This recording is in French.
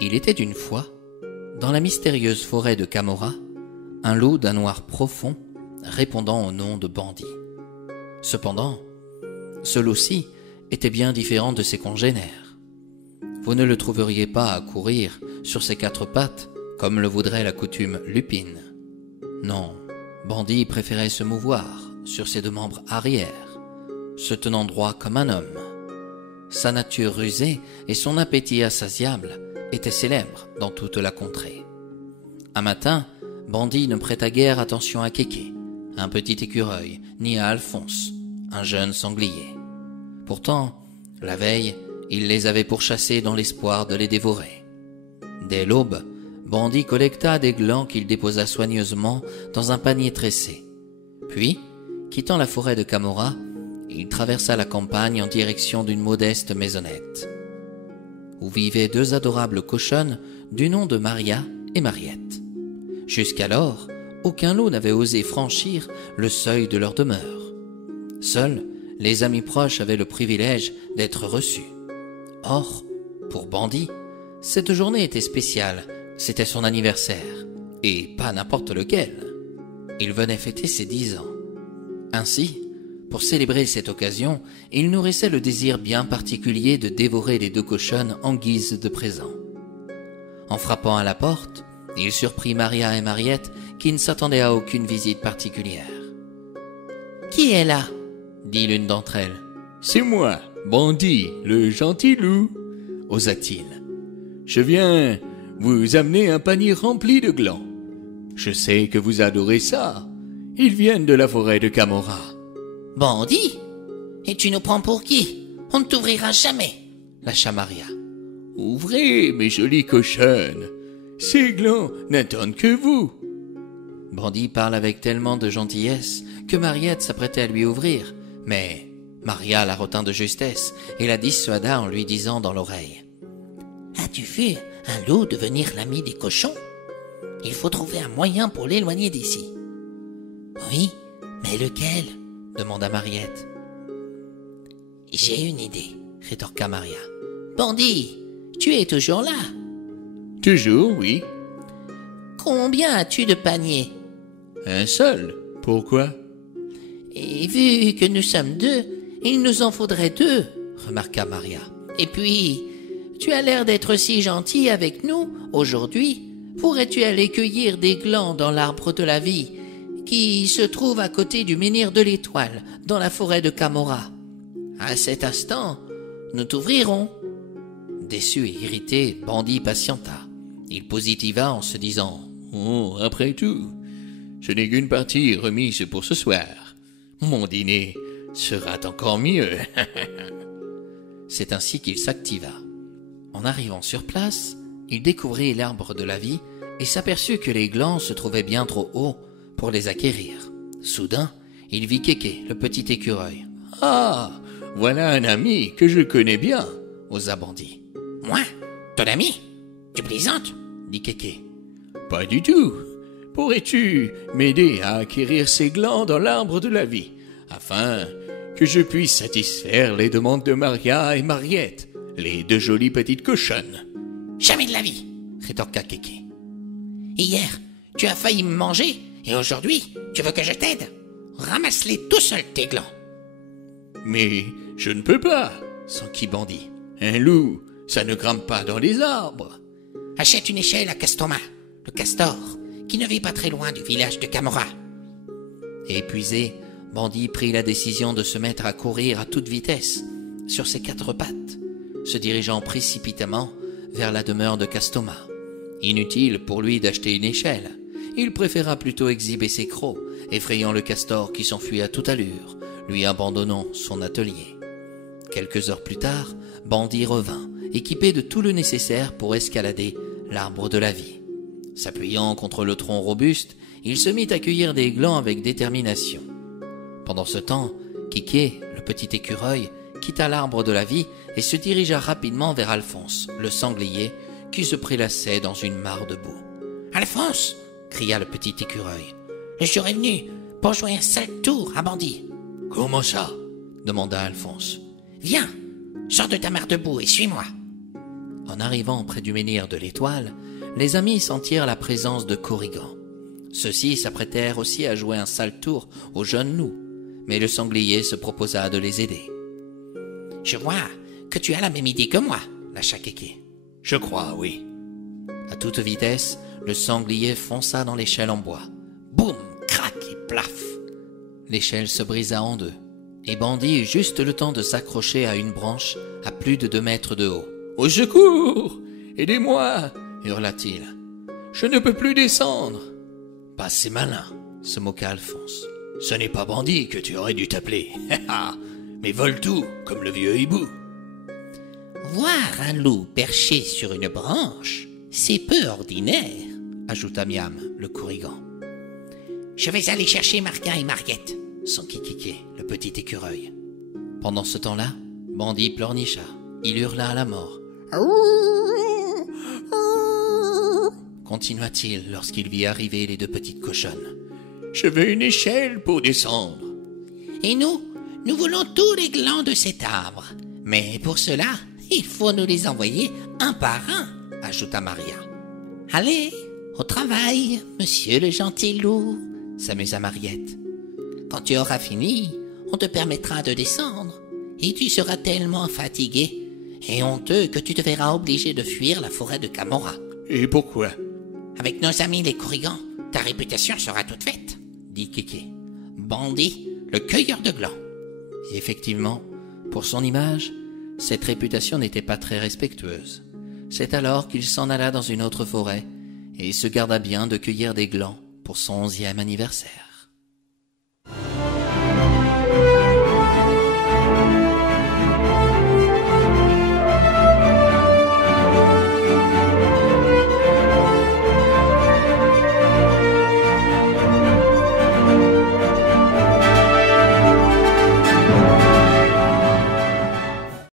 Il était une fois, dans la mystérieuse forêt de Camorra, un loup d'un noir profond répondant au nom de bandit. Cependant, ce loup-ci était bien différent de ses congénères. Vous ne le trouveriez pas à courir sur ses quatre pattes comme le voudrait la coutume lupine. Non, Bandit préférait se mouvoir sur ses deux membres arrière, se tenant droit comme un homme. Sa nature rusée et son appétit insatiable étaient célèbres dans toute la contrée. Un matin, Bandit ne prêta guère attention à Kéké, un petit écureuil, ni à Alphonse, un jeune sanglier. Pourtant, la veille, il les avait pourchassés dans l'espoir de les dévorer. Dès l'aube, Bandit collecta des glands qu'il déposa soigneusement dans un panier tressé. Puis, quittant la forêt de Camorra, il traversa la campagne en direction d'une modeste maisonnette, où vivaient deux adorables cochonnes du nom de Maria et Mariette. Jusqu'alors, aucun loup n'avait osé franchir le seuil de leur demeure. Seuls les amis proches avaient le privilège d'être reçus. Or, pour Bandit, cette journée était spéciale, c'était son anniversaire, et pas n'importe lequel. Il venait fêter ses 10 ans. Ainsi, pour célébrer cette occasion, il nourrissait le désir bien particulier de dévorer les deux cochonnes en guise de présent. En frappant à la porte, il surprit Maria et Mariette qui ne s'attendaient à aucune visite particulière. « Qui est là ?» dit l'une d'entre elles. « C'est moi, Bandit, le gentil loup, » osa-t-il. « Je viens vous amener un panier rempli de glands. Je sais que vous adorez ça. Ils viennent de la forêt de Camorra. »« Bandit ? Et tu nous prends pour qui ? On ne t'ouvrira jamais !» lâcha Maria. « Ouvrez, mes jolies cochonnes. Ces glands n'attendent que vous. » Bandit parle avec tellement de gentillesse que Mariette s'apprêtait à lui ouvrir, mais Maria la retint de justesse et la dissuada en lui disant dans l'oreille: « As-tu vu un loup devenir l'ami des cochons ? Il faut trouver un moyen pour l'éloigner d'ici. »« Oui, mais lequel ?» demanda Mariette. « J'ai une idée, » rétorqua Maria. « Bandit, tu es toujours là ?»« Toujours, oui. »« Combien as-tu de paniers ?»« Un seul. Pourquoi ?»« Et vu que nous sommes deux, il nous en faudrait 2, » remarqua Maria. « Et puis, tu as l'air d'être si gentil avec nous aujourd'hui. Pourrais-tu aller cueillir des glands dans l'arbre de la vie, qui se trouve à côté du menhir de l'Étoile, dans la forêt de Camorra? À cet instant, nous t'ouvrirons. » Déçu et irrité, Bandit patienta. Il positiva en se disant: « Oh, après tout, je n'ai qu'une partie remise pour ce soir. Mon dîner sera encore mieux. » C'est ainsi qu'il s'activa. En arrivant sur place, il découvrit l'arbre de la vie et s'aperçut que les glands se trouvaient bien trop hauts pour les acquérir. Soudain, il vit Kéké, le petit écureuil. « Ah, voilà un ami que je connais bien, » osa Bandit. « Moi ? Ton ami ? Tu plaisantes ?» dit Kéké. « Pas du tout. Pourrais-tu m'aider à acquérir ces glands dans l'arbre de la vie, afin que je puisse satisfaire les demandes de Maria et Mariette, les deux jolies petites cochonnes? »« Jamais de la vie !» rétorqua Kéké. « Hier, tu as failli me manger, et aujourd'hui, tu veux que je t'aide? Ramasse-les tout seul, tes glands. »« Mais je ne peux pas, » s'enquit Bandit. « Un loup, ça ne grimpe pas dans les arbres. »« Achète une échelle à Castoma, le castor, qui ne vit pas très loin du village de Camorra. » Épuisé, Bandit prit la décision de se mettre à courir à toute vitesse, sur ses 4 pattes, se dirigeant précipitamment vers la demeure de Castoma. Inutile pour lui d'acheter une échelle. Il préféra plutôt exhiber ses crocs, effrayant le castor qui s'enfuit à toute allure, lui abandonnant son atelier. Quelques heures plus tard, Bandit revint, équipé de tout le nécessaire pour escalader l'arbre de la vie. S'appuyant contre le tronc robuste, il se mit à cueillir des glands avec détermination. Pendant ce temps, Kéké, le petit écureuil, quitta l'arbre de la vie et se dirigea rapidement vers Alphonse, le sanglier, qui se prélassait dans une mare de boue. « Alphonse !» cria le petit écureuil. « Le jour est venu pour jouer un sale tour à Bandit. »« Comment ça ?» demanda Alphonse. « Viens, sors de ta mare de boue et suis-moi. » En arrivant près du menhir de l'Étoile, les amis sentirent la présence de Corrigan. Ceux-ci s'apprêtèrent aussi à jouer un sale tour au jeune loup, mais le sanglier se proposa de les aider. « Je vois que tu as la même idée que moi, lâcha Kéké. »« Je crois, oui. » À toute vitesse, le sanglier fonça dans l'échelle en bois. Boum, crac et plaf. L'échelle se brisa en deux, et Bandit eut juste le temps de s'accrocher à une branche à plus de 2 mètres de haut. « Au secours! Aidez-moi » hurla-t-il. « Je ne peux plus descendre. »« Pas c'est malin, se moqua Alphonse. Ce n'est pas Bandit que tu aurais dû t'appeler, mais Voltou, comme le vieux hibou. » Voir un loup perché sur une branche, c'est peu ordinaire, ajouta Miam, le Corrigan. Je vais aller chercher Marquin et Marguette, s'enquit Kéké, le petit écureuil. Pendant ce temps-là, Bandit pleurnicha. Il hurla à la mort. Continua-t-il lorsqu'il vit arriver les 2 petites cochonnes. Je veux une échelle pour descendre. Et nous voulons tous les glands de cet arbre. Mais pour cela, il faut nous les envoyer un par un, ajouta Maria. Allez, au travail, monsieur le gentil loup, s'amusa Mariette. Quand tu auras fini, on te permettra de descendre, et tu seras tellement fatigué et honteux que tu te verras obligé de fuir la forêt de Camorra. Et pourquoi? Avec nos amis les Corrigans, ta réputation sera toute faite, dit Kéké. Bandit, le cueilleur de glands. Et effectivement, pour son image, cette réputation n'était pas très respectueuse. C'est alors qu'il s'en alla dans une autre forêt et se garda bien de cueillir des glands pour son 11e anniversaire.